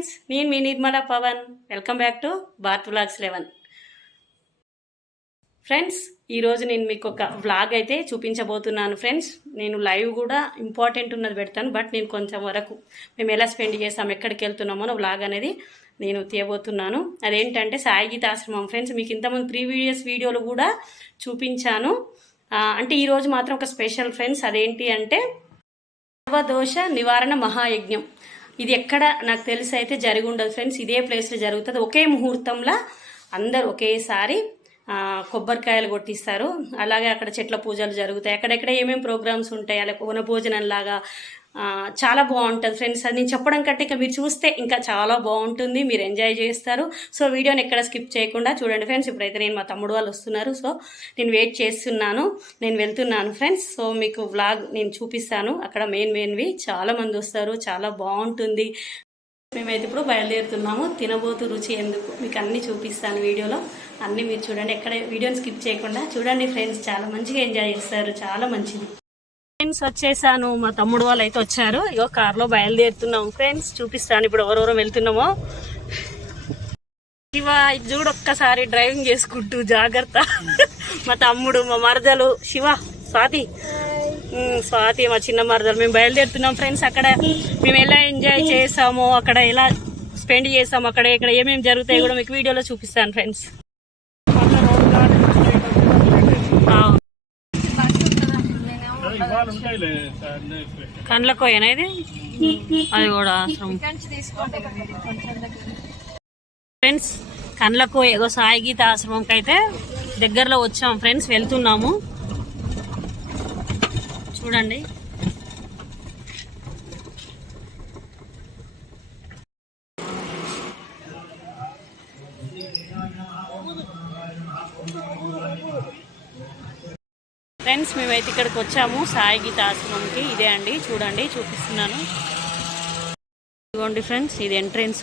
Friends నేను మీ Nirmala Pavan. Welcome back to Bharat vlogs eleven friends ఈరోజు నేను మీకు ఒక వ్లాగ్ అయితే చూపించబోతున్నాను. ఫ్రెండ్స్ నేను లైవ్ కూడా ఇంపార్టెంట్ ఉన్నది పెడతాను బట్ నేను కొంచెం వరకు మేము ఎలా స్పెండ్ చేస్తాం ఎక్కడికి వెళ్తున్నామో వ్లాగ్ అనేది నేను తీయబోతున్నాను. అదేంటంటే సాయి గీత ఆశ్రమం. ఫ్రెండ్స్ మీకు ఇంతమంది ప్రీవియస్ వీడియోలు కూడా చూపించాను. అంటే ఈరోజు మాత్రం ఒక స్పెషల్ ఫ్రెండ్స్ అదేంటి అంటే సర్వదోష నివారణ మహాయజ్ఞం. ఇది ఎక్కడ నాకు తెలిసి అయితే జరిగి ఉండదు ఫ్రెండ్స్. ఇదే ప్లేస్లో జరుగుతుంది. ఒకే ముహూర్తంలో అందరు ఒకేసారి కొబ్బరికాయలు కొట్టిస్తారు. అలాగే అక్కడ చెట్ల పూజలు జరుగుతాయి. అక్కడెక్కడ ఏమేమి ప్రోగ్రామ్స్ ఉంటాయి? అలా వన భోజనం లాగా చాలా బాగుంటుంది ఫ్రెండ్స్. అది నేను చెప్పడం కంటే ఇంకా మీరు చూస్తే ఇంకా చాలా బాగుంటుంది. మీరు ఎంజాయ్ చేస్తారు. సో వీడియోని ఎక్కడ స్కిప్ చేయకుండా చూడండి ఫ్రెండ్స్. ఇప్పుడైతే నేను మా తమ్ముడు వాళ్ళు వస్తున్నారు. సో నేను వెయిట్ చేస్తున్నాను. నేను వెళ్తున్నాను ఫ్రెండ్స్. సో మీకు వ్లాగ్ నేను చూపిస్తాను. అక్కడ మెయిన్ మెయిన్వి చాలామంది వస్తారు. చాలా బాగుంటుంది. మేమైతే ఇప్పుడు బయలుదేరుతున్నాము. తినబోతు రుచి ఎందుకు? మీకు అన్నీ చూపిస్తాను వీడియోలో. అన్నీ మీరు చూడండి. ఎక్కడ వీడియోని స్కిప్ చేయకుండా చూడండి ఫ్రెండ్స్. చాలా మంచిగా ఎంజాయ్ చేస్తారు. చాలా మంచిది. ఫ్రెండ్స్ వచ్చేసాను. మా తమ్ముడు వాళ్ళు అయితే వచ్చారు. ఇగో కార్లో బయలుదేరుతున్నాం. ఫ్రెండ్స్ చూపిస్తాను ఇప్పుడు ఎవరెవరం వెళ్తున్నామో. శివ ఇది చూడు ఒక్కసారి డ్రైవింగ్ చేసుకుంటూ జాగ్రత్త. మా తమ్ముడు మా మరదలు. శివ స్వాతి. స్వాతి మా చిన్న మరదలు. మేము బయలుదేరుతున్నాం ఫ్రెండ్స్ అక్కడ. మేము ఎలా ఎంజాయ్ చేసాము అక్కడ ఎలా స్పెండ్ చేసాము అక్కడ ఇక్కడ ఏమేమి జరుగుతాయి కూడా మీకు వీడియోలో చూపిస్తాను ఫ్రెండ్స్ కండ్ల కోయనా ఇది? అది కూడా అవసరం ఫ్రెండ్స్ కండ్లకు ఏదో సాయి గీత ఆశ్రమంకి అయితే దగ్గరలో వచ్చాం. ఫ్రెండ్స్ వెళ్తున్నాము. చూడండి ఫ్రెండ్స్ మేమైతే ఇక్కడికి వచ్చాము. సాయి గీత ఆశ్రమంకి ఇదే అండి. చూడండి చూపిస్తున్నాను. ఇదిగోండి ఫ్రెండ్స్ ఇది ఎంట్రెన్స్.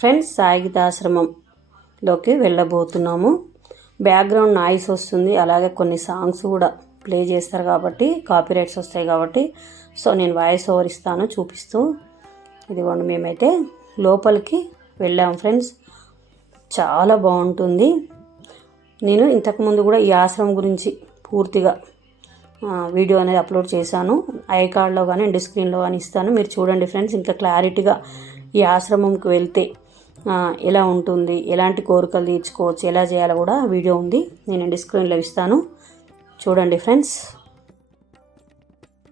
ఫ్రెండ్స్ సాయి గీతాశ్రమంలోకి వెళ్ళబోతున్నాము. బ్యాక్గ్రౌండ్ నాయిస్ వస్తుంది. అలాగే కొన్ని సాంగ్స్ కూడా ప్లే చేస్తారు కాబట్టి కాపీరైట్స్ వస్తాయి కాబట్టి. సో నేను వాయిస్ ఓవర్ ఇస్తాను చూపిస్తూ. ఇదిగోండి మేమైతే లోపలికి వెళ్ళాం ఫ్రెండ్స్. చాలా బాగుంటుంది. నేను ఇంతకుముందు కూడా ఈ ఆశ్రమం గురించి పూర్తిగా వీడియో అనేది అప్లోడ్ చేశాను. ఐ కార్డ్లో కానీ అండ్ స్క్రీన్లో కానీ ఇస్తాను. మీరు చూడండి ఫ్రెండ్స్ ఇంకా క్లారిటీగా ఈ ఆశ్రమంకి వెళ్తే ఎలా ఉంటుంది ఎలాంటి కోరికలు తీర్చుకోవచ్చు ఎలా చేయాలో కూడా వీడియో ఉంది. నేను ఎండ్ స్క్రీన్లో ఇస్తాను. చూడండి ఫ్రెండ్స్.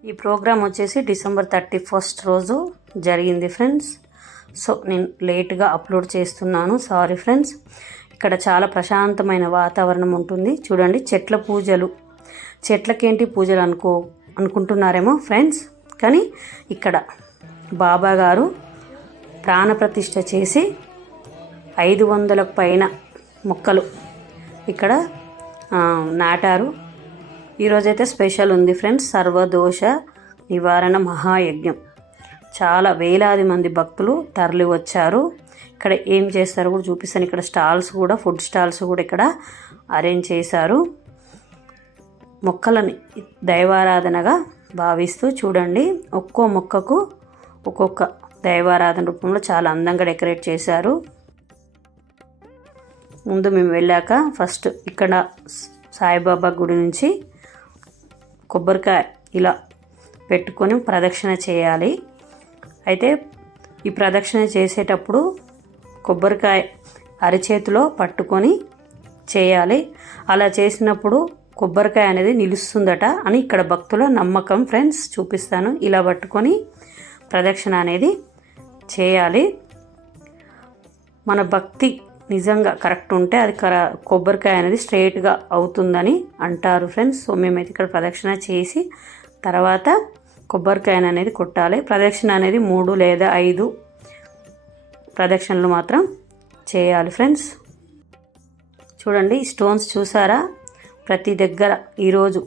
ఈ ప్రోగ్రామ్ వచ్చేసి డిసెంబర్ థర్టీ ఫస్ట్ రోజు జరిగింది ఫ్రెండ్స్. సో నేను లేట్గా అప్లోడ్ చేస్తున్నాను. Sorry friends. ఇక్కడ చాలా ప్రశాంతమైన వాతావరణం ఉంటుంది. చూడండి చెట్ల పూజలు. చెట్లకేంటి పూజలు అనుకో అనుకుంటున్నారేమో ఫ్రెండ్స్. కానీ ఇక్కడ బాబా గారు ప్రాణప్రతిష్ఠ చేసి ఐదు వందల పైన మొక్కలు ఇక్కడ నాటారు. ఈరోజైతే స్పెషల్ ఉంది ఫ్రెండ్స్. సర్వదోష నివారణ మహాయజ్ఞం. చాలా వేలాది మంది భక్తులు తరలి వచ్చారు. ఇక్కడ ఏం చేస్తారో కూడా చూపిస్తాను. ఇక్కడ స్టాల్స్ కూడా ఫుడ్ స్టాల్స్ కూడా ఇక్కడ అరేంజ్ చేశారు. మొక్కలని దైవారాధనగా భావిస్తూ చూడండి. ఒక్కో మొక్కకు ఒక్కొక్క దైవారాధన రూపంలో చాలా అందంగా డెకరేట్ చేశారు. ముందు మేము వెళ్ళాక ఫస్ట్ ఇక్కడ సాయిబాబా గుడి నుంచి కొబ్బరికాయ ఇలా పెట్టుకొని ప్రదక్షిణ చేయాలి. అయితే ఈ ప్రదక్షిణ చేసేటప్పుడు కొబ్బరికాయ అరచేతిలో పట్టుకొని చేయాలి. అలా చేసినప్పుడు కొబ్బరికాయ అనేది నిలుస్తుందట అని ఇక్కడ భక్తుల నమ్మకం ఫ్రెండ్స్ చూపిస్తాను. ఇలా పట్టుకొని ప్రదక్షిణ అనేది చేయాలి. మన భక్తి నిజంగా కరెక్ట్ ఉంటే అది కర కొబ్బరికాయ అనేది స్ట్రైట్గా అవుతుందని అంటారు ఫ్రెండ్స్. సో మేమైతే ఇక్కడ ప్రదక్షిణ చేసి తర్వాత కొబ్బరికాయను అనేది కొట్టాలి. ప్రదక్షిణ అనేది మూడు లేదా ఐదు ప్రదక్షిణలు మాత్రం చేయాలి ఫ్రెండ్స్. చూడండి స్టోన్స్ చూసారా? ప్రతి దగ్గర ఈరోజు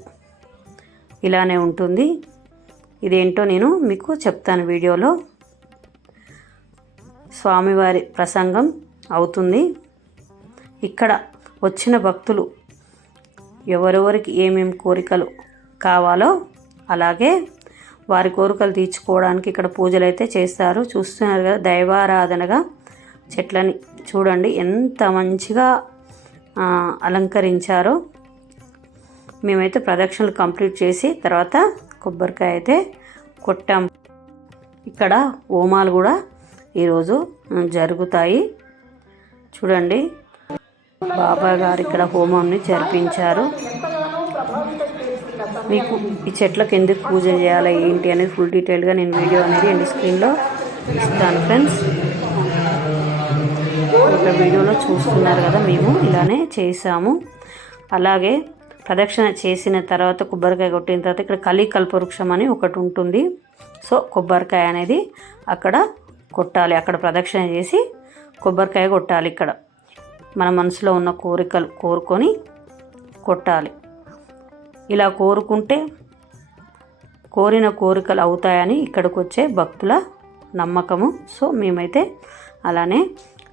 ఇలానే ఉంటుంది. ఇదేంటో నేను మీకు చెప్తాను వీడియోలో. స్వామివారి ప్రసంగం అవుతుంది. ఇక్కడ వచ్చిన భక్తులు ఎవరెవరికి ఏమేమి కోరికలు కావాలో అలాగే వారి కోరికలు తీర్చుకోవడానికి ఇక్కడ పూజలు అయితే చేస్తారు. చూస్తున్నారు కదా దైవారాధనగా చెట్లని చూడండి ఎంత మంచిగా అలంకరించారో. మేమైతే ప్రదక్షిణలు కంప్లీట్ చేసి తర్వాత కొబ్బరికాయ అయితే కొట్టాం. ఇక్కడ హోమాలు కూడా ఈరోజు జరుగుతాయి. చూడండి బాబా గారు ఇక్కడ హోమాన్ని జరిపించారు. మీకు ఈ చెట్లకు ఎందుకు పూజ చేయాలి ఏంటి అనేది ఫుల్ డీటెయిల్గా నేను వీడియో అనేది ఎండ్ స్క్రీన్లో ఇస్తాను ఫ్రెండ్స్ ఇక్కడ వీడియోలో చూస్తున్నారు కదా మేము ఇలానే చేసాము. అలాగే ప్రదక్షిణ చేసిన తర్వాత కొబ్బరికాయ కొట్టిన తర్వాత ఇక్కడ కలి కల్పవృక్షం అని ఒకటి ఉంటుంది. సో కొబ్బరికాయ అనేది అక్కడ కొట్టాలి అక్కడ ప్రదక్షిణ చేసి కొబ్బరికాయ కొట్టాలి ఇక్కడ. మన మనసులో ఉన్న కోరికలు కోరుకొని కొట్టాలి. ఇలా కోరుకుంటే కోరిన కోరికలు అవుతాయని ఇక్కడికి వచ్చే భక్తుల నమ్మకము. సో మేమైతే అలానే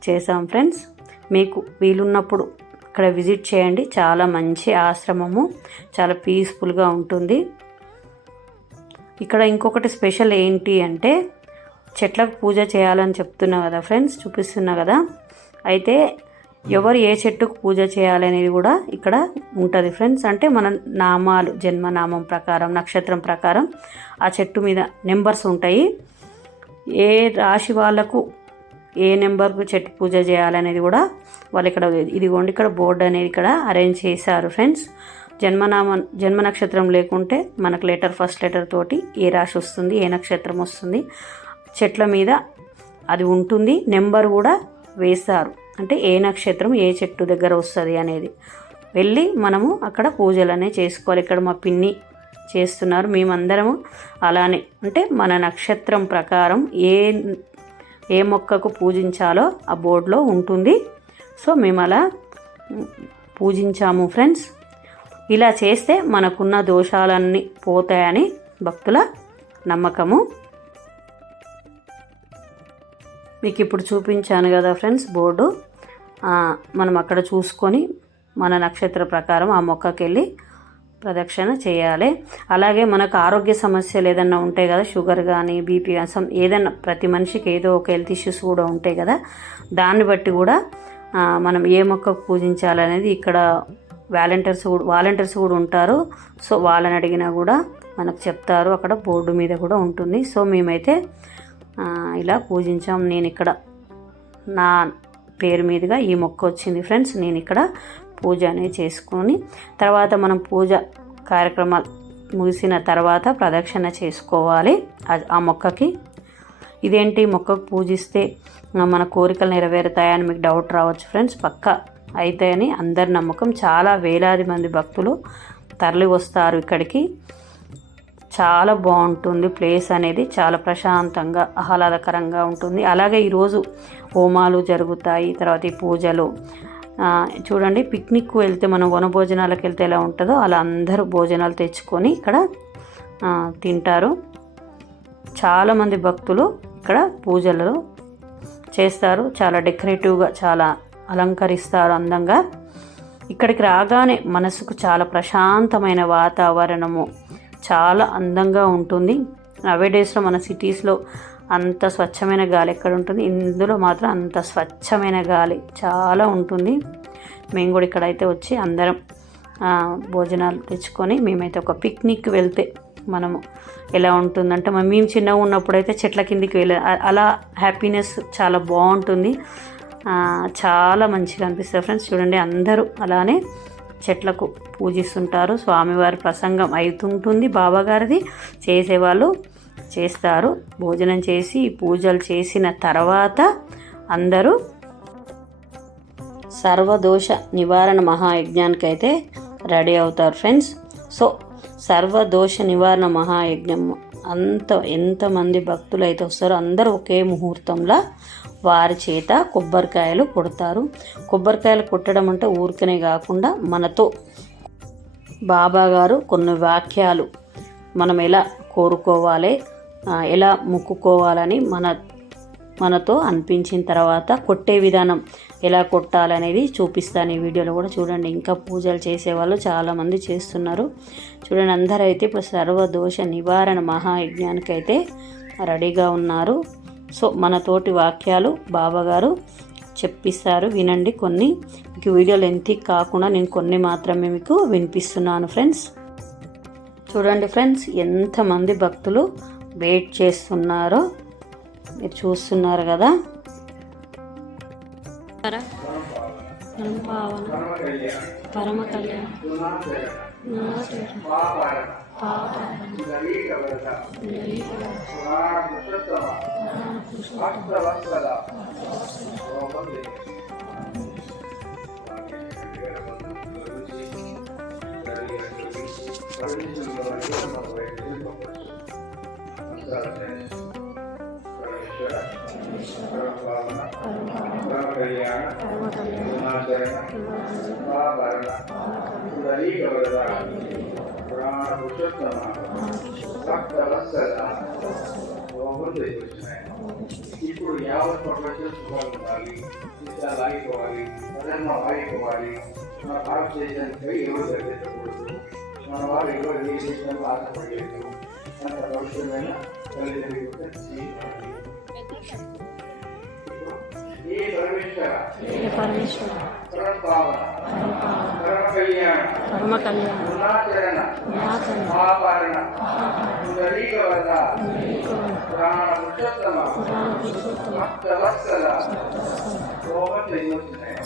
చేసాం ఫ్రెండ్స్. మీకు వీలున్నప్పుడు ఇక్కడ విజిట్ చేయండి. చాలా మంచి ఆశ్రమము. చాలా పీస్ఫుల్గా ఉంటుంది. ఇక్కడ ఇంకొకటి స్పెషల్ ఏంటి అంటే చెట్లకు పూజ చేయాలని చెప్తున్నా కదా ఫ్రెండ్స్ చూపిస్తున్నా కదా. అయితే ఎవరు ఏ చెట్టుకు పూజ చేయాలి అనేది కూడా ఇక్కడ ఉంటుంది ఫ్రెండ్స్. అంటే మన నామాలు జన్మనామం ప్రకారం నక్షత్రం ప్రకారం ఆ చెట్టు మీద నెంబర్స్ ఉంటాయి. ఏ రాశి వాళ్ళకు ఏ నెంబర్కు చెట్టు పూజ చేయాలనేది కూడా వాళ్ళు ఇక్కడ ఇదిగోండి ఇక్కడ బోర్డు అనేది ఇక్కడ అరేంజ్ చేశారు ఫ్రెండ్స్. జన్మనామ జన్మ నక్షత్రం లేకుంటే మనకు లెటర్ ఫస్ట్ లెటర్ తోటి ఏ రాశి వస్తుంది ఏ నక్షత్రం వస్తుంది చెట్ల మీద అది ఉంటుంది నెంబర్ కూడా వేస్తారు అంటే ఏ నక్షత్రం ఏ చెట్టు దగ్గర వస్తుంది అనేది. వెళ్ళి మనము అక్కడ పూజలు అనేవి చేసుకోవాలి. ఇక్కడ మా పిన్ని చేస్తున్నారు. మేమందరము అలానే. అంటే మన నక్షత్రం ప్రకారం ఏ ఏ మొక్కకు పూజించాలో ఆ బోర్డులో ఉంటుంది. సో మేము అలా పూజించాము ఫ్రెండ్స్. ఇలా చేస్తే మనకున్న దోషాలన్నీ పోతాయని భక్తుల నమ్మకము. మీకు ఇప్పుడు చూపించాను కదా ఫ్రెండ్స్ బోర్డు. మనం అక్కడ చూసుకొని మన నక్షత్ర ప్రకారం ఆ మొక్కకి వెళ్ళి ప్రదక్షిణ చేయాలి. అలాగే మనకు ఆరోగ్య సమస్యలు ఏదన్నా ఉంటాయి కదా షుగర్ కానీ బీపీ కానీ ఏదన్నా ప్రతి మనిషికి ఏదో ఒక హెల్త్ ఇష్యూస్ కూడా ఉంటాయి కదా దాన్ని బట్టి కూడా మనం ఏ మొక్కకు పూజించాలనేది ఇక్కడ వాలంటీర్స్ కూడా వాలంటీర్స్ కూడా ఉంటారు. సో వాళ్ళని అడిగినా కూడా మనకు చెప్తారు. అక్కడ బోర్డు మీద కూడా ఉంటుంది. సో మేమైతే ఇలా పూజించాం. నేను ఇక్కడ నా పేరు మీదుగా ఈ మొక్క వచ్చింది ఫ్రెండ్స్. నేను ఇక్కడ పూజ అనేది చేసుకొని తర్వాత మనం పూజ కార్యక్రమాలు ముగిసిన తర్వాత ప్రదక్షిణ చేసుకోవాలి ఆ- ఆ మొక్కకి. ఇదేంటి? మొక్కకు పూజిస్తే మన కోరికలు నెరవేరుతాయని మీకు డౌట్ రావచ్చు ఫ్రెండ్స్. పక్క అవుతాయని అందరి నమ్మకం. చాలా వేలాది మంది భక్తులు తరలి వస్తారు ఇక్కడికి. చాలా బాగుంటుంది. ప్లేస్ అనేది చాలా ప్రశాంతంగా ఆహ్లాదకరంగా ఉంటుంది. అలాగే ఈరోజు హోమాలు జరుగుతాయి తర్వాత ఈ పూజలు. చూడండి పిక్నిక్ వెళ్తే మనం వన భోజనాలకు వెళ్తే ఎలా ఉంటుందో అలా అందరూ భోజనాలు తెచ్చుకొని ఇక్కడ తింటారు. చాలామంది భక్తులు ఇక్కడ పూజలు చేస్తారు. చాలా డెకరేటివ్గా చాలా అలంకరిస్తారు అందంగా. ఇక్కడికి రాగానే మనసుకు చాలా ప్రశాంతమైన వాతావరణము. చాలా అందంగా ఉంటుంది. అవే డేస్లో మన సిటీస్లో అంత స్వచ్ఛమైన గాలి ఎక్కడ ఉంటుంది? ఇందులో మాత్రం అంత స్వచ్ఛమైన గాలి చాలా ఉంటుంది. మేము కూడా ఇక్కడైతే వచ్చి అందరం భోజనాలు తెచ్చుకొని మేమైతే ఒక పిక్నిక్ వెళ్తే మనము ఎలా ఉంటుందంటే మేము చిన్నగా ఉన్నప్పుడైతే చెట్ల కిందికి వెళ్ళే అలా హ్యాపీనెస్ చాలా బాగుంటుంది. చాలా మంచిగా అనిపిస్తుంది ఫ్రెండ్స్. చూడండి అందరూ అలానే చెట్లకు పూజిస్తుంటారు. స్వామివారి ప్రసంగం అవుతుంటుంది బాబాగారిది చేసేవాళ్ళు చేస్తారు. భోజనం చేసి పూజలు చేసిన తర్వాత అందరూ సర్వదోష నివారణ మహాయజ్ఞానికి అయితే రెడీ అవుతారు ఫ్రెండ్స్. సో సర్వదోష నివారణ మహాయజ్ఞం అంత ఎంతమంది భక్తులు అయితే వస్తారో అందరూ ఒకే ముహూర్తంలో వారి చేత కొబ్బరికాయలు కొడతారు. కొబ్బరికాయలు కొట్టడం అంటే ఊరికనే కాకుండా మనతో బాబా గారు కొన్ని వాక్యాలు మనం ఎలా కోరుకోవాలి ఎలా మొక్కుకోవాలని మన మనతో అనిపించిన తర్వాత కొట్టే విధానం ఎలా కొట్టాలనేది చూపిస్తాను. ఈ వీడియోలో కూడా చూడండి. ఇంకా పూజలు చేసేవాళ్ళు చాలామంది చేస్తున్నారు. చూడండి అందరూ అయితే ఇప్పుడు సర్వదోష నివారణ మహాయజ్ఞానికి అయితే రెడీగా ఉన్నారు. సో మన తోటి వాక్యాలు బాబాగారు చెప్పిస్తారు వినండి. కొన్ని మీకు వీడియో లెంత్ కాకుండా నేను కొన్ని మాత్రమే మీకు వినిపిస్తున్నాను ఫ్రెండ్స్. చూడండి ఫ్రెండ్స్ ఎంతమంది భక్తులు వెయిట్ చేస్తున్నారో మీరు చూస్తున్నారు కదా. పరమ కళ్యాణ్. ललितवरद पुराणपुरुषोत्तम కళ్యాణ కర్మాచరణ ఇప్పుడు యావత్ ప్రపంచం సుఖాలు ఉండాలి ఇష్టాలు ఆగిపోవాలి అదన్న ఆగిపోవాలి మన భారతదేశానికి ఎవరు జరిగేటకూడదు మన వారు ఎవరు ఏ దేశంలో ఆశపడలేదు అంత భవిష్యమైన తల్లిదండ్రులు కూడా జీవించాలి. ఏ పరమేశ్వర పరమ కళ్యాణ వరద పురాణ పురుషోత్తమ భక్తవత్సల రోమం జన్మొచ్చినాయి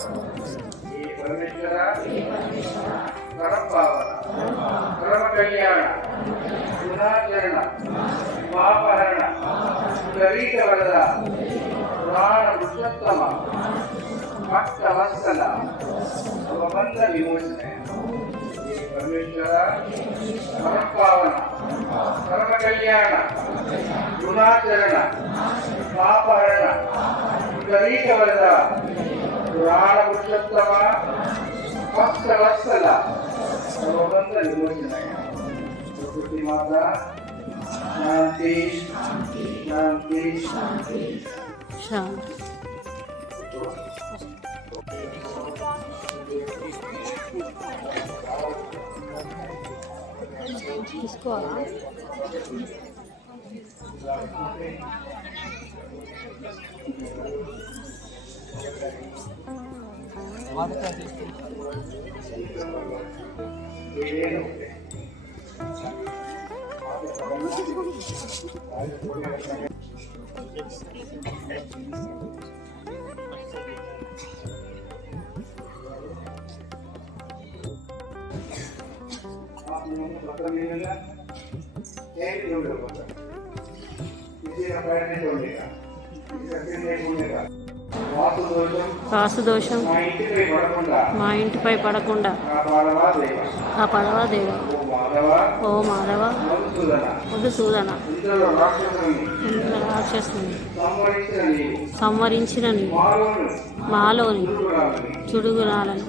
ఈ పరమేశ్వర పరమ పావన పరమ కళ్యాణ గుణాచరణ మహాపరణ పుండరీక వరద పురాణ పురుషోత్తమ భక్తవత్సల రోమంత విమోచనాయ ఈ పరమేశ్వర పరమ పావన పరమ కళ్యాణ గుణాచరణ పాపహరణ గరీక వరద పురాణ పురుషోత్తమ భక్తవత్సల సర్వబంధ విమోచనాయ ప్రకృతి మాత శాంతి శాంతి శాంతి తీసుకోవాలా వాసు దోషం రాసుదోషం మా ఇంటిపై పడకుండా. ఆ పడవ దేవ? ఓ మాధవ. ముద్దు సూదన. రాక్షసుని సంవరించిన మాలోను. చుడుగురాలను.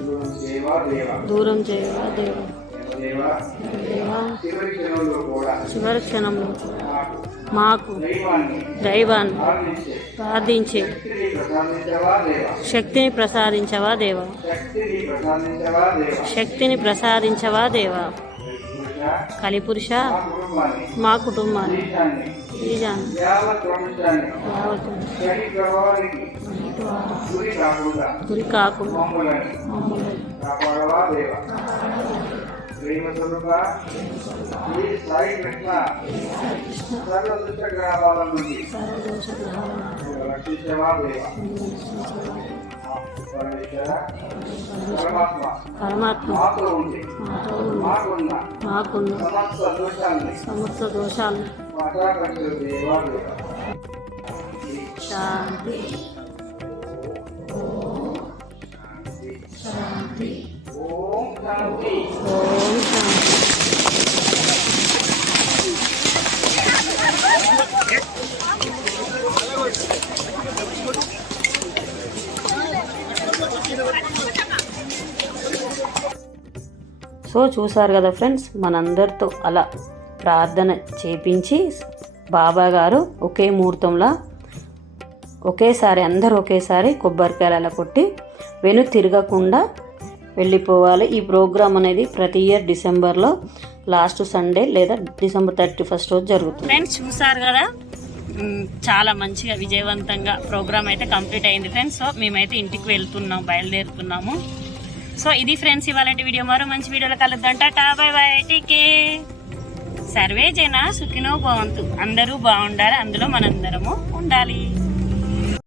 దూరం చేయవా దేవ? చివరి క్షణంలో మాకు దైవాన్ని ప్రార్థించే. శక్తిని ప్రసాదించవా దేవ? శక్తిని ప్రసాదించవా దేవ? కలిపురుష మా కుటుంబాన్ని గురి కాకుండా ప్రేమ స్వరూప ఈ సాయి కృష్ణ సర్వ దుష్ట గ్రహాల నుండి. రక్షించవా దేవ పరమాత్మ. మాతో మాకున్న మాకున్న సమస్త దోషాలను దేవ శాంతి. శాంతి ఓం శాంతి. ఓం శాంతి. చూశారు చూసారు కదా ఫ్రెండ్స్? మనందరితో అలా ప్రార్థన చేపించి బాబా గారు ఒకే ముహూర్తంలో ఒకేసారి అందరూ ఒకేసారి కొబ్బరికాయలు అలా కొట్టి వెను తిరగకుండా వెళ్ళిపోవాలి. ఈ ప్రోగ్రామ్ అనేది ప్రతి ఇయర్ డిసెంబర్లో లాస్ట్ సండే లేదా డిసెంబర్ థర్టీ ఫస్ట్ రోజు జరుగుతుంది. ఫ్రెండ్స్ చూసారు కదా? చాలా మంచిగా విజయవంతంగా ప్రోగ్రామ్ అయితే కంప్లీట్ అయింది ఫ్రెండ్స్. సో మేమైతే ఇంటికి వెళ్తున్నాం బయలుదేరుతున్నాము. సో ఇది ఫ్రెండ్స్ ఇవాళ వీడియో. మరో మంచి వీడియోలో కలుద్దాం. టాటా బై బై టీకే సర్వే జన సుఖినో బాగుంటు అందరూ బాగుండాలి అందులో మనందరము ఉండాలి.